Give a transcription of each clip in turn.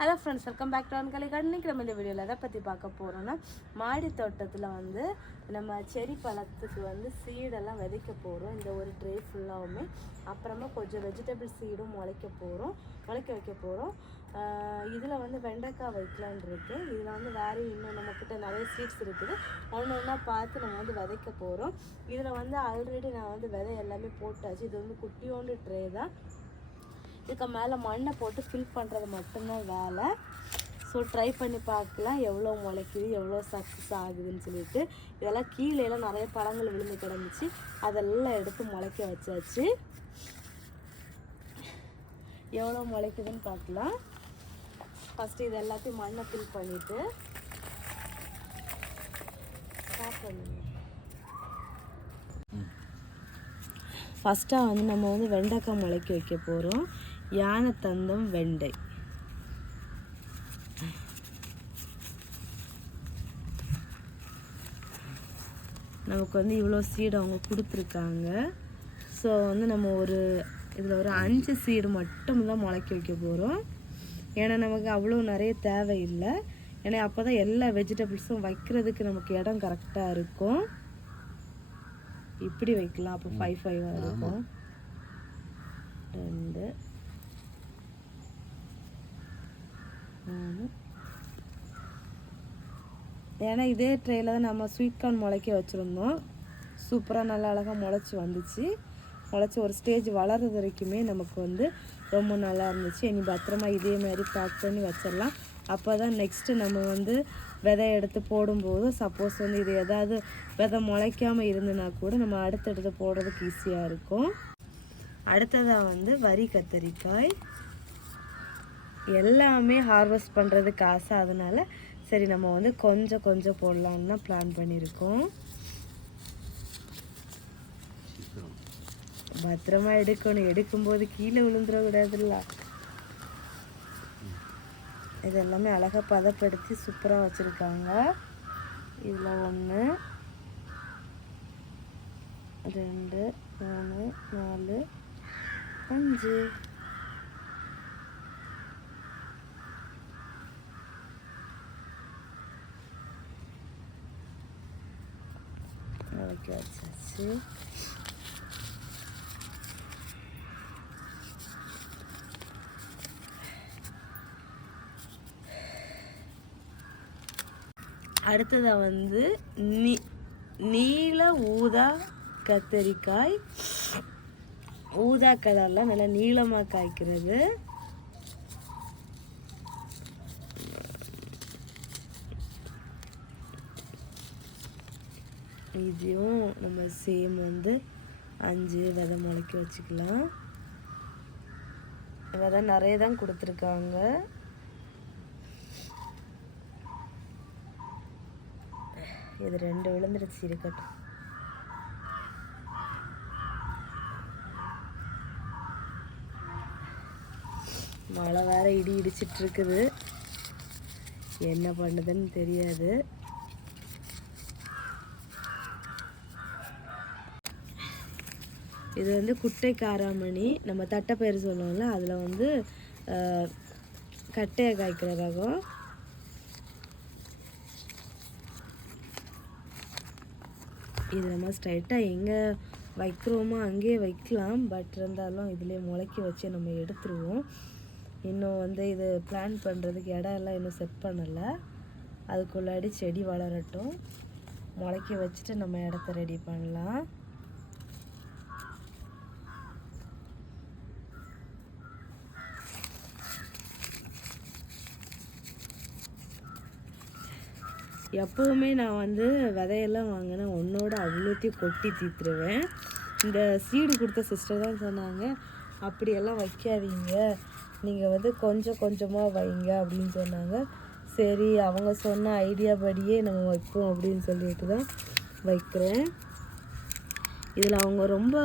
Hello friends, welcome back to அன்கலை garden. இன்றைக்கி நம்ம இந்த வீடியோவில் எதை பற்றி பார்க்க போகிறோன்னா, மாடி தோட்டத்தில் வந்து நம்ம செரி பழத்துக்கு வந்து சீடெல்லாம் விதைக்க போகிறோம். இந்த ஒரு ட்ரே ஃபுல்லாகவுமே. அப்புறமா கொஞ்சம் வெஜிடபிள் சீடும் முளைக்க வைக்க போகிறோம். இதில் வந்து வெண்டைக்காய் வைக்கலான் இருக்குது. இதில் வந்து வேறு இன்னும் நம்மக்கிட்ட நிறைய சீட்ஸ் இருக்குது. ஒன்று ஒன்றா பார்த்து நம்ம வந்து விதைக்க போகிறோம். இதில் வந்து ஆல்ரெடி நான் வந்து விதை எல்லாமே போட்டாச்சு. இது வந்து குட்டியோண்டு ட்ரே தான். இதுக்கு மேலே மண்ணை போட்டு ஃபில் பண்ணுறது மட்டும்தான் வேலை. ஸோ ட்ரை பண்ணி பார்க்கலாம் எவ்வளோ முளைக்குது, எவ்வளோ சக்ஸஸ் ஆகுதுன்னு சொல்லிட்டு. இதெல்லாம் கீழேலாம் நிறைய பழங்கள் விழுந்து கிடந்துச்சு, அதெல்லாம் எடுத்து முளைக்க வச்சாச்சு. எவ்வளோ முளைக்குதுன்னு பார்க்கலாம். ஃபஸ்ட்டு இது எல்லாத்தையும் மண்ணை ஃபில் பண்ணிவிட்டு ஃபஸ்ட்டாக வந்து நம்ம வந்து வெண்டைக்காய் முளைக்க வைக்க போகிறோம். யானை தந்தம் வெண்டை. நமக்கு வந்து இவ்வளோ சீடு அவங்க கொடுத்துருக்காங்க. ஸோ வந்து நம்ம இதில் ஒரு 5 சீடு மட்டும் தான் முளைக்க வைக்க போகிறோம். ஏன்னா நமக்கு அவ்வளோ நிறைய தேவையில்லை. ஏன்னா அப்போ தான் எல்லா வெஜிடபிள்ஸும் வைக்கிறதுக்கு நமக்கு இடம் கரெக்டாக இருக்கும். இப்படி வைக்கலாம். அப்போ 5 இருக்கும். 2 3. ஏன்னா இதே ட்ரேயில் தான் நம்ம ஸ்வீட் கார்ன் முளைக்க வச்சுருந்தோம். சூப்பராக நல்லா அழகாக முளைச்சி வந்துச்சு. முளைச்சி ஒரு ஸ்டேஜ் வளர்றது வரைக்குமே நமக்கு வந்து ரொம்ப நல்லா இருந்துச்சு. இனி பத்திரமா இதே மாதிரி பேக் பண்ணி வச்சிடலாம். அப்போ தான் நெக்ஸ்ட்டு நம்ம வந்து விதை எடுத்து போடும்போது சப்போஸ் வந்து இது ஏதாவது விதை முளைக்காமல் இருந்துன்னா கூட நம்ம அடுத்தடுத்து போடுறதுக்கு ஈஸியாக இருக்கும். அடுத்ததாக வந்து வரி கத்தரிக்காய். எல்லாமே ஹார்வெஸ்ட் பண்ணுறதுக்கு ஆசை. அதனால் சரி நம்ம வந்து கொஞ்சம் கொஞ்சம் போடலான்னு தான் பிளான் பண்ணியிருக்கோம். பத்திரமா எடுக்கணும். எடுக்கும்போது கீழே விழுந்துடக்கூடாதுல்ல. இது எல்லாமே அழகாக பதப்படுத்தி சூப்பராக வச்சுருக்காங்க. இதில் 1 2 3 4 5. முளைக்க வச்சாச்சு. அடுத்ததாக வந்து நீல ஊதா கத்தரிக்காய். ஊதா கலரில் நல்லா நீளமாக காய்க்கிறது. இதையும் நம்ம சேம் வந்து 5 விதை முளைக்க வச்சுக்கலாம். விதை நிறைய தான் கொடுத்துருக்காங்க. இது 2 விழுந்துருச்சு, இருக்கட்டும். மழை வேற இடி இடிச்சிட்டு இருக்குது. என்ன பண்ணுதுன்னு தெரியாது. இது வந்து குட்டை காராமணி. நம்ம தட்டைப்பயிறு சொல்லுவோம்ல, அதில் வந்து கட்டையை காய்க்கிற ரகம். இது நம்ம ஸ்ட்ரைட்டாக எங்கே வைக்கிறோமோ அங்கேயே வைக்கலாம். பட் இருந்தாலும் இதிலே முளைக்க வச்சு நம்ம எடுத்துருவோம். இன்னும் வந்து இது பிளான் பண்ணுறதுக்கு இடம் எல்லாம் இன்னும் செட் பண்ணலை. அதுக்குள்ளாடி செடி வளரட்டும். முளைக்க வச்சுட்டு நம்ம இடத்த ரெடி பண்ணலாம். எப்போவுமே நான் வந்து விதையெல்லாம் வாங்கினா ஒன்றோட அவ்வளோத்தையும் கொட்டி தீத்துருவேன். இந்த சீடு கொடுத்த சிஸ்டர் தான் சொன்னாங்க, அப்படியெல்லாம் வைக்காதீங்க, நீங்கள் வந்து கொஞ்சம் கொஞ்சமாக வைங்க அப்படின்னு சொன்னாங்க. சரி, அவங்க சொன்ன ஐடியா படியே நம்ம வைப்போம் அப்படின்னு சொல்லிட்டு தான் வைக்கிறேன். இதில் அவங்க ரொம்ப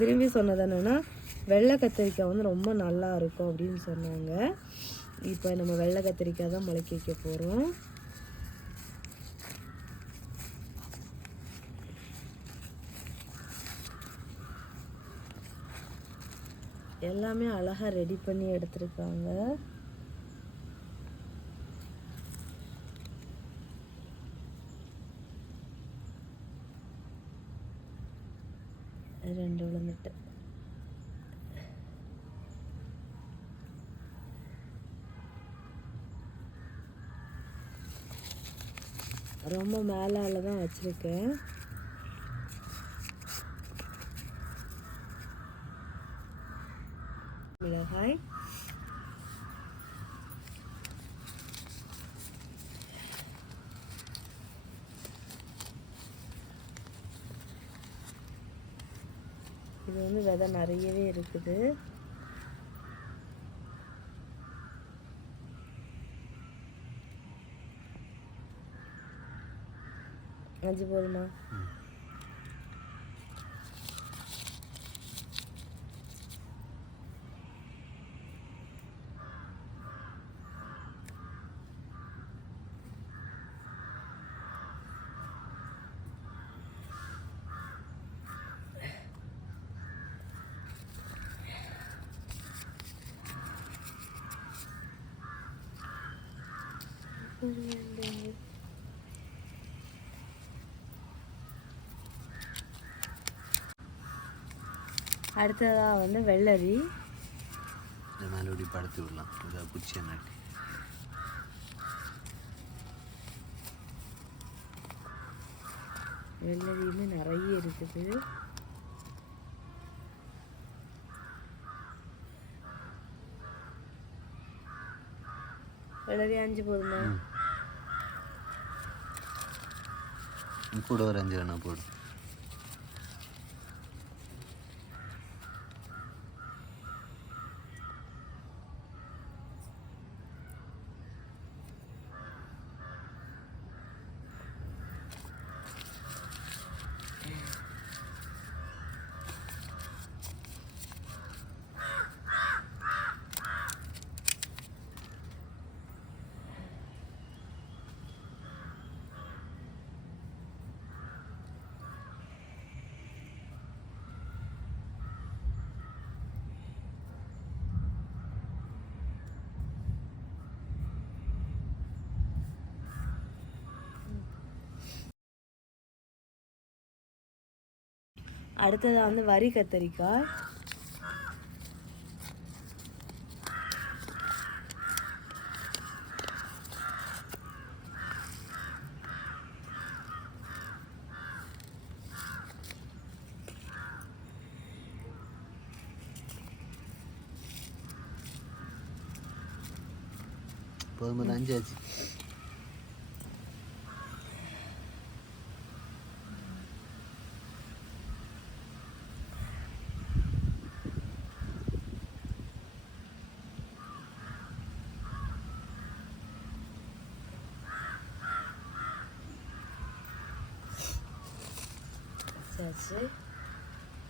விரும்பி சொன்னது என்னென்னா, வெள்ளை கத்திரிக்காய் வந்து ரொம்ப நல்லா இருக்கும் அப்படின்னு சொன்னாங்க. இப்போ நம்ம வெள்ளை கத்திரிக்காய் தான் முளைக்க வைக்க போகிறோம். எல்லாமே அழகாக ரெடி பண்ணி எடுத்துருக்காங்க. 2 விழுந்துட்டு. ரொம்ப மேலால தான் வச்சிருக்கேன். மிளகாய், இது வந்து விதை நிறையவே இருக்குது. அஞ்சு போதுமா? அடுத்ததாக வந்து வெள்ளரி. இந்த மேலோடி படுத்து விடலாம். இதை பிடிச்சி நட்டு வெள்ளரியுமே நிறைய இருக்குது. வெள்ளரி 5 போதுமா? கூட ஒரு 5 வேணா போடு. அடுத்ததாக வந்து வரி கத்தரிக்காய். போதும் 5 ஆச்சு.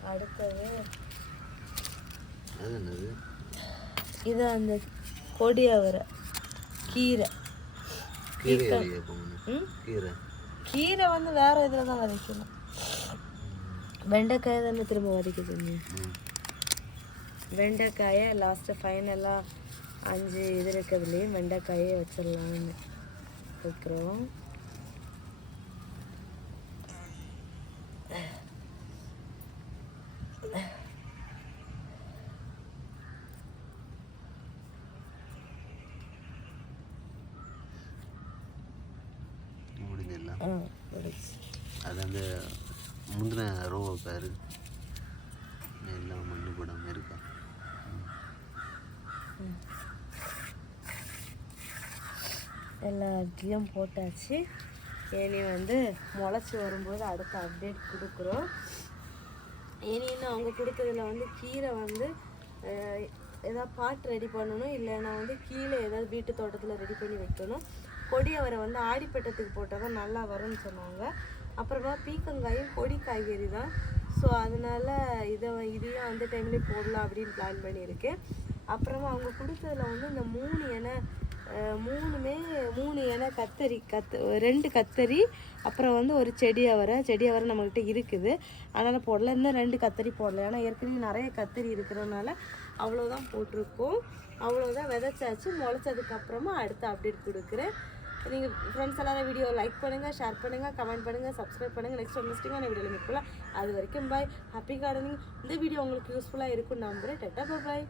அடுத்தது அது என்னது? இது அந்த கொடி அவரை கீரை. கீரை வந்து வேற இதில் தான் வதக்கணும். வெண்டைக்காயை தானே திரும்ப வதக்குதுங்க. வெண்டைக்காயை லாஸ்ட்டு ஃபைனலாக 5 இது இருக்கிறதுலேயே வெண்டைக்காயே வச்சிடலான்னு வைக்கிறோம். அது அந்த முந்தின ரோவை பேர் எல்லாம் மண்ணு போடாமல் இருக்கா. எல்லாத்தையும் போட்டாச்சு. இனி வந்து முளைச்சி வரும்போது அடுத்த அப்டேட் கொடுக்குறோம். இனின்னு அவங்க கொடுத்ததில் வந்து கீரை வந்து ஏதாவது பாட் ரெடி பண்ணணும், இல்லைன்னா வந்து கீழே ஏதாவது வீட்டு தோட்டத்தில் ரெடி பண்ணி வைக்கணும். கொடி அவரை வந்து ஆடிப்பட்டத்துக்கு போட்டால் தான் நல்லா வரும்னு சொன்னாங்க. அப்புறமா பீக்கங்காயும் கொடி காய்கறி தான். ஸோ அதனால் இதையும் அந்த டைம்லேயே போடலாம் அப்படின்னு பிளான் பண்ணியிருக்கேன். அப்புறமா அவங்க கொடுத்ததில் வந்து இந்த 3 இலை 3 இலை கத்தரி 2 கத்தரி, அப்புறம் வந்து ஒரு செடி அவரை நம்மக்கிட்ட இருக்குது, அதனால் போடல. இன்னும் 2 கத்தரி போடல, ஏன்னா ஏற்கனவே நிறைய கத்தரி இருக்கிறதுனால அவ்வளோதான் போட்டிருக்கோம். அவ்வளோதான் விதைச்சாச்சு. முளைச்சதுக்கப்புறமா அடுத்த அப்டேட் கொடுக்குறேன். நீங்கள் ஃப்ரெண்ட்ஸ் எல்லாரும் வீடியோ லைக் பண்ணுங்கள், ஷேர் பண்ணுங்கள், கமெண்ட் பண்ணுங்கள், சப்ஸ்கிரைப் பண்ணுங்கள். நெக்ஸ்ட் இன்ட்ரெஸ்டிங்கான வீடியோவில் மீட் பண்ணலாம். அது வரைக்கும் பாய். Happy gardening. இந்த வீடியோ உங்களுக்கு யூஸ்ஃபுல்லாக இருக்கும்னு நம்புகிறேன். டட்டா பாய்.